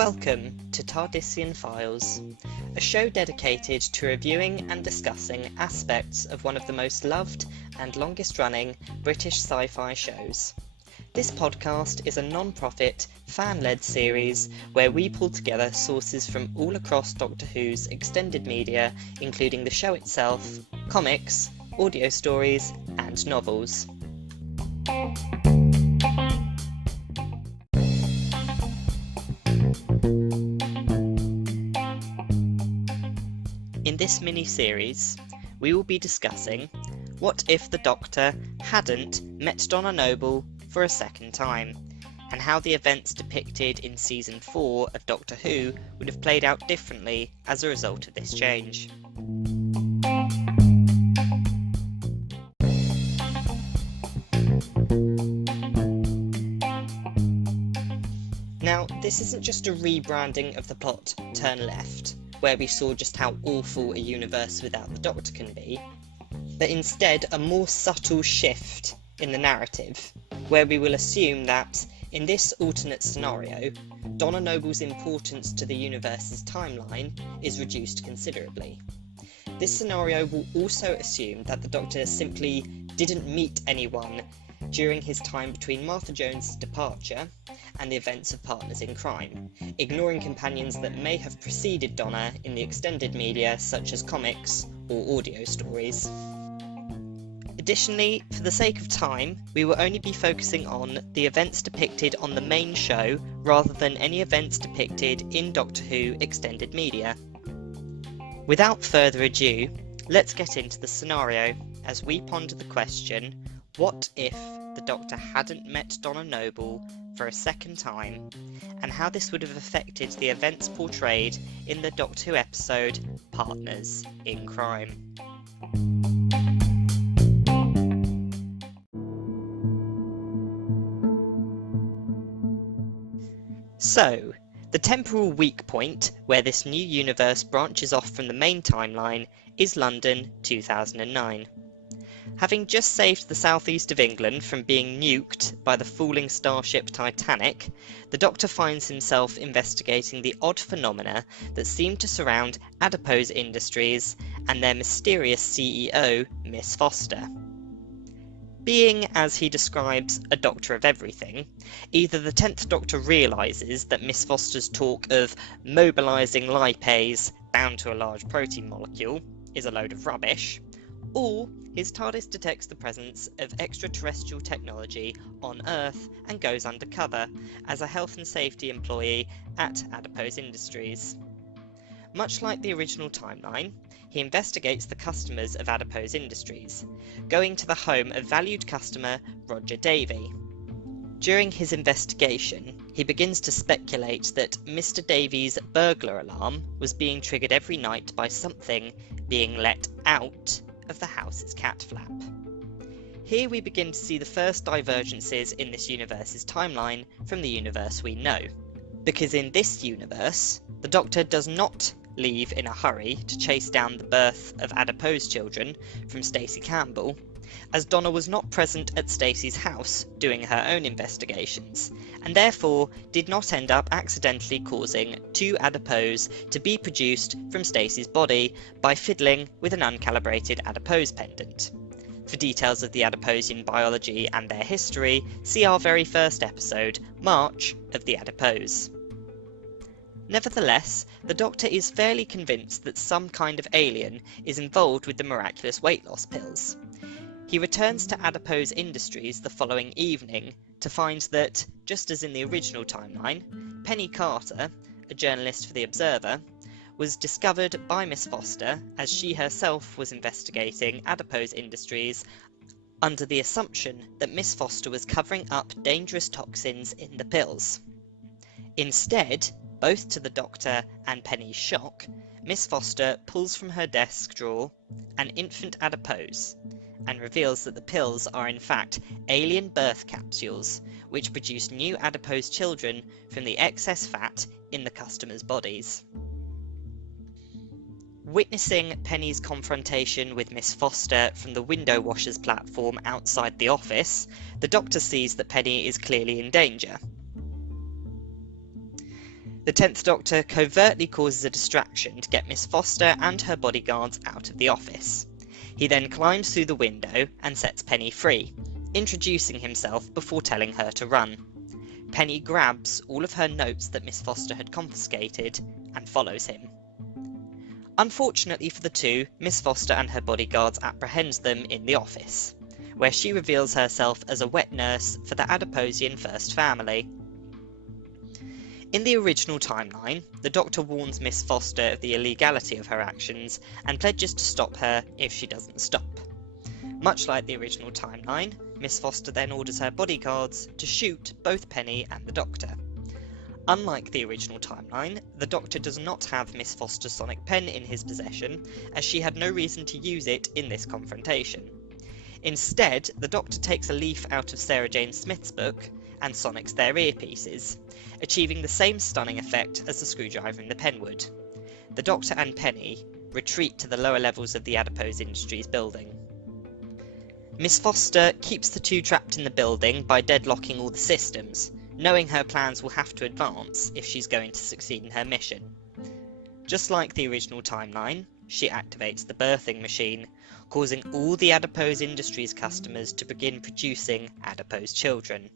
Welcome to Tardisian Files, a show dedicated to reviewing and discussing aspects of one of the most loved and longest-running British sci-fi shows. This podcast is a non-profit, fan-led series where we pull together sources from all across Doctor Who's extended media, including the show itself, comics, audio stories, and novels. In this mini-series, we will be discussing what if the Doctor hadn't met Donna Noble for a second time, and how the events depicted in Season 4 of Doctor Who would have played out differently as a result of this change. Now, this isn't just a rebranding of the plot Turn Left, where we saw just how awful a universe without the Doctor can be, but instead a more subtle shift in the narrative, where we will assume that, in this alternate scenario, Donna Noble's importance to the universe's timeline is reduced considerably. This scenario will also assume that the Doctor simply didn't meet anyone during his time between Martha Jones' departure and the events of Partners in Crime, ignoring companions that may have preceded Donna in the extended media such as comics or audio stories. Additionally, for the sake of time, we will only be focusing on the events depicted on the main show rather than any events depicted in Doctor Who extended media. Without further ado, let's get into the scenario as we ponder the question, what if the Doctor hadn't met Donna Noble for a second time, and how this would have affected the events portrayed in the Doctor Who episode Partners in Crime. So, the temporal weak point where this new universe branches off from the main timeline is London 2009. Having just saved the southeast of England from being nuked by the falling starship Titanic, the Doctor finds himself investigating the odd phenomena that seem to surround Adipose Industries and their mysterious CEO, Miss Foster. Being, as he describes, a doctor of everything, either the 10th Doctor realises that Miss Foster's talk of mobilising lipase bound to a large protein molecule is a load of rubbish, or his TARDIS detects the presence of extraterrestrial technology on Earth and goes undercover as a health and safety employee at Adipose Industries. Much like the original timeline, he investigates the customers of Adipose Industries, going to the home of valued customer Roger Davey. During his investigation, he begins to speculate that Mr. Davies' burglar alarm was being triggered every night by something being let out of the house's cat flap. Here we begin to see the first divergences in this universe's timeline from the universe we know. Because in this universe, the Doctor does not leave in a hurry to chase down the birth of Adipose children from Stacey Campbell, as Donna was not present at Stacey's house doing her own investigations, and therefore did not end up accidentally causing two adipose to be produced from Stacey's body by fiddling with an uncalibrated adipose pendant. For details of the Adiposian biology and their history, see our very first episode, March of the Adipose. Nevertheless, the Doctor is fairly convinced that some kind of alien is involved with the miraculous weight loss pills. He returns to Adipose Industries the following evening to find that, just as in the original timeline, Penny Carter, a journalist for The Observer, was discovered by Miss Foster as she herself was investigating Adipose Industries under the assumption that Miss Foster was covering up dangerous toxins in the pills. Instead, both to the Doctor and Penny's shock, Miss Foster pulls from her desk drawer an infant adipose and reveals that the pills are in fact alien birth capsules which produce new adipose children from the excess fat in the customers' bodies. Witnessing Penny's confrontation with Miss Foster from the window washer's platform outside the office, the Doctor sees that Penny is clearly in danger. The 10th Doctor covertly causes a distraction to get Miss Foster and her bodyguards out of the office. He then climbs through the window and sets Penny free, introducing himself before telling her to run. Penny grabs all of her notes that Miss Foster had confiscated and follows him. Unfortunately for the two, Miss Foster and her bodyguards apprehend them in the office, where she reveals herself as a wet nurse for the Adiposian First Family. In the original timeline, the Doctor warns Miss Foster of the illegality of her actions and pledges to stop her if she doesn't stop. Much like the original timeline, Miss Foster then orders her bodyguards to shoot both Penny and the Doctor. Unlike the original timeline, the Doctor does not have Miss Foster's sonic pen in his possession, as she had no reason to use it in this confrontation. Instead, the Doctor takes a leaf out of Sarah Jane Smith's book and sonics their earpieces, achieving the same stunning effect as the screwdriver in the pen would. The Doctor and Penny retreat to the lower levels of the Adipose Industries building. Miss Foster keeps the two trapped in the building by deadlocking all the systems, knowing her plans will have to advance if she's going to succeed in her mission. Just like the original timeline, she activates the birthing machine, causing all the Adipose Industries customers to begin producing adipose children.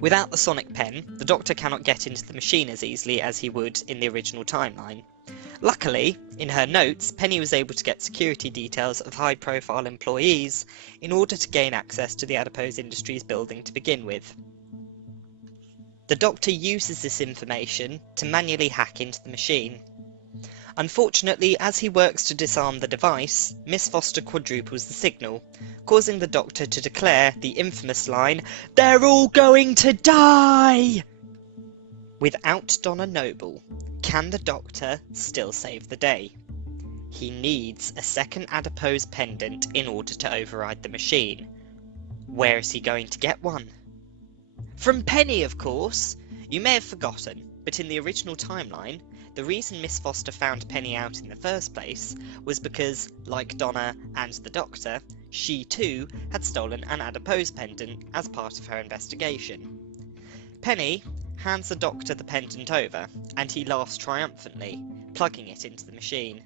Without the sonic pen, the Doctor cannot get into the machine as easily as he would in the original timeline. Luckily, in her notes, Penny was able to get security details of high-profile employees in order to gain access to the Adipose Industries building to begin with. The Doctor uses this information to manually hack into the machine. Unfortunately, as he works to disarm the device, Miss Foster quadruples the signal, causing the Doctor to declare the infamous line, "They're all going to die!" Without Donna Noble, can the Doctor still save the day? He needs a second adipose pendant in order to override the machine. Where is he going to get one? From Penny, of course! You may have forgotten, but in the original timeline, the reason Miss Foster found Penny out in the first place was because, like Donna and the Doctor, she too had stolen an adipose pendant as part of her investigation. Penny hands the Doctor the pendant over, and he laughs triumphantly, plugging it into the machine.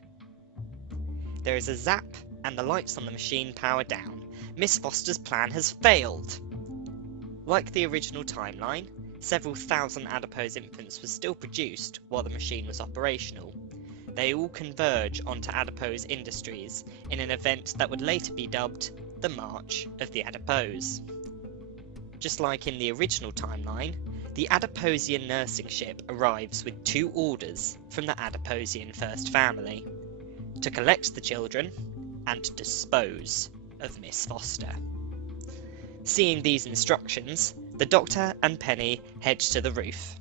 There is a zap, and the lights on the machine power down. Miss Foster's plan has failed! Like the original timeline, several thousand adipose infants were still produced while the machine was operational. They all converge onto Adipose Industries in an event that would later be dubbed the March of the Adipose. Just like in the original timeline, the Adiposian nursing ship arrives with two orders from the Adiposian First Family: to collect the children and to dispose of Miss Foster. Seeing these instructions, the Doctor and Penny head to the roof.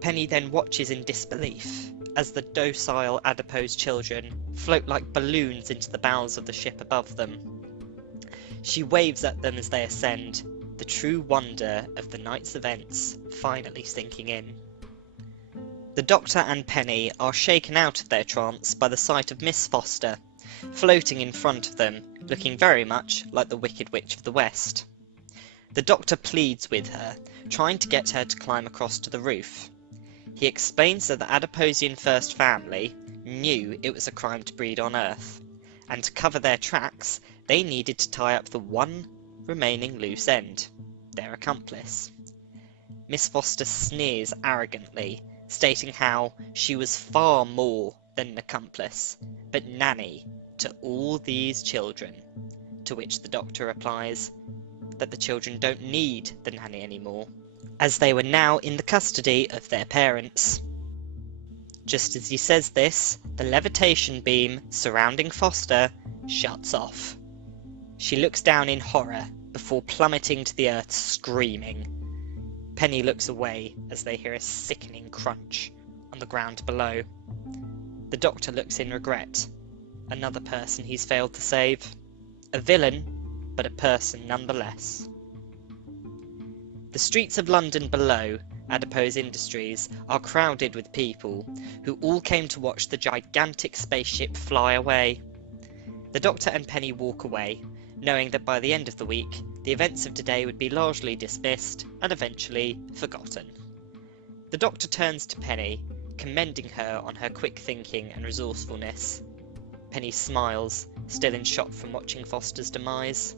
Penny then watches in disbelief as the docile adipose children float like balloons into the bowels of the ship above them. She waves at them as they ascend, the true wonder of the night's events finally sinking in. The Doctor and Penny are shaken out of their trance by the sight of Miss Foster, floating in front of them, looking very much like the Wicked Witch of the West. The Doctor pleads with her, trying to get her to climb across to the roof. He explains that the Adiposian First Family knew it was a crime to breed on Earth, and to cover their tracks, they needed to tie up the one remaining loose end, their accomplice. Miss Foster sneers arrogantly, stating how she was far more than an accomplice, but nanny to all these children, to which the Doctor replies that the children don't need the nanny anymore, as they were now in the custody of their parents. Just as he says this, the levitation beam surrounding Foster shuts off. She looks down in horror before plummeting to the earth screaming. Penny looks away as they hear a sickening crunch on the ground below. The Doctor looks in regret. Another person he's failed to save. A villain, but a person nonetheless. The streets of London below Adipose Industries are crowded with people who all came to watch the gigantic spaceship fly away. The Doctor and Penny walk away, knowing that by the end of the week, the events of today would be largely dismissed and eventually forgotten. The Doctor turns to Penny, commending her on her quick thinking and resourcefulness. Penny smiles, still in shock from watching Foster's demise.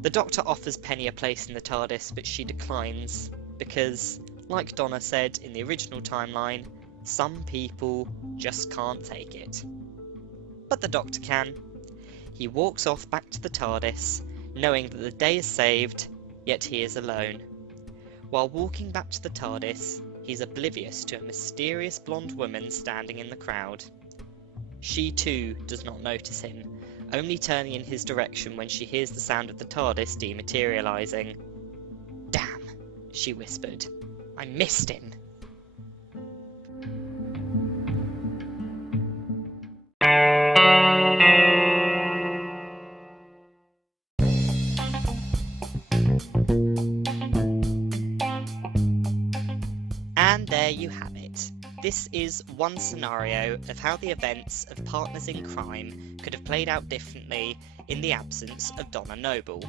The Doctor offers Penny a place in the TARDIS, but she declines, because, like Donna said in the original timeline, some people just can't take it. But the Doctor can. He walks off back to the TARDIS, knowing that the day is saved, yet he is alone. While walking back to the TARDIS, he's oblivious to a mysterious blonde woman standing in the crowd. She too does not notice him, only turning in his direction when she hears the sound of the TARDIS dematerialising. "Damn," she whispered. "I missed him." And there you have it. This is one scenario of how the events of Partners in Crime could have played out differently in the absence of Donna Noble.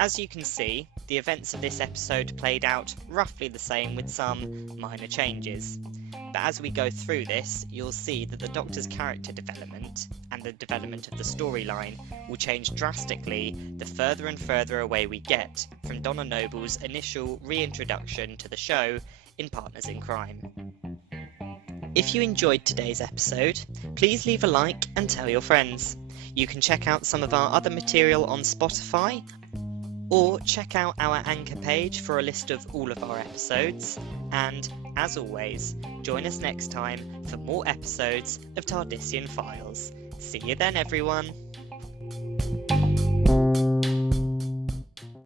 As you can see, the events of this episode played out roughly the same with some minor changes. But as we go through this, you'll see that the Doctor's character development and the development of the storyline will change drastically the further and further away we get from Donna Noble's initial reintroduction to the show in Partners in Crime. If you enjoyed today's episode, please leave a like and tell your friends. You can check out some of our other material on Spotify, or check out our Anchor page for a list of all of our episodes, and, as always, join us next time for more episodes of Tardisian Files. See you then, everyone!